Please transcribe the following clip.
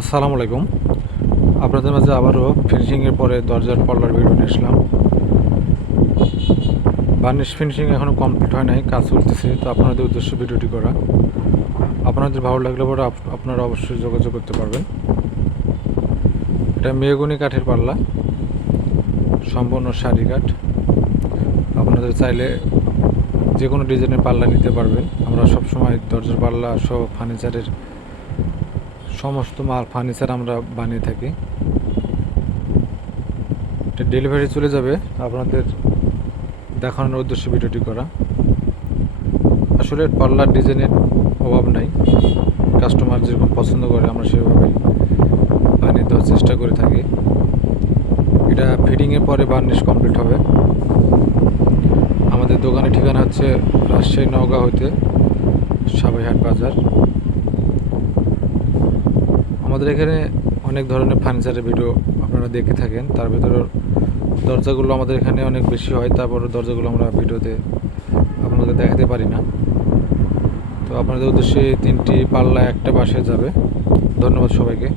আসসালামু আলাইকুম। আপনাদের মাঝে আবারও ফিনিশিংয়ের পরে দরজার পাল্লার ভিডিও নিয়ে আসলাম। বার্নিশ ফিনিশিং এখনও কমপ্লিট হয় নাই, কাজ চলতেছে। তো আপনাদের উদ্দেশ্যে ভিডিওটি করা। আপনাদের ভালো লাগলে পরে আপনারা অবশ্যই যোগাযোগ করতে পারবেন। এটা মেহগনি কাঠের পাল্লা, সম্পূর্ণ সারি কাঠ। আপনাদের চাইলে যে কোনো ডিজাইনের পাল্লা নিতে পারবেন। আমরা সবসময় দরজার পাল্লা সহ ফার্নিচারের সমস্ত ফার্নিচার আমরা বানিয়ে থাকি। এটা ডেলিভারি চলে যাবে, আপনাদের দেখানোর উদ্দেশ্যে ভিডিওটি করা। আসলে পাল্লার ডিজাইনের অভাব নাই, কাস্টমার যেরকম পছন্দ করে আমরা সেভাবেই বানিয়ে দেওয়ার চেষ্টা করে থাকি। এটা ফিটিংয়ের পরে বার্নিশ কমপ্লিট হবে। আমাদের দোকানের ঠিকানা হচ্ছে রাজশাহী নওগাঁ হইতে সাবাইহাট বাজার। আমাদের এখানে অনেক ধরনের ফার্নিচারের ভিডিও আপনারা দেখে থাকেন, তার ভিতরে দরজাগুলো আমাদের এখানে অনেক বেশি হয়, তারপরে দরজাগুলো আমরা ভিডিওতে আপনাদের দেখাতে পারি না। তো আপনাদের উদ্দেশ্যে 3টি পাল্লা একটা বাসায় যাবে। ধন্যবাদ সবাইকে।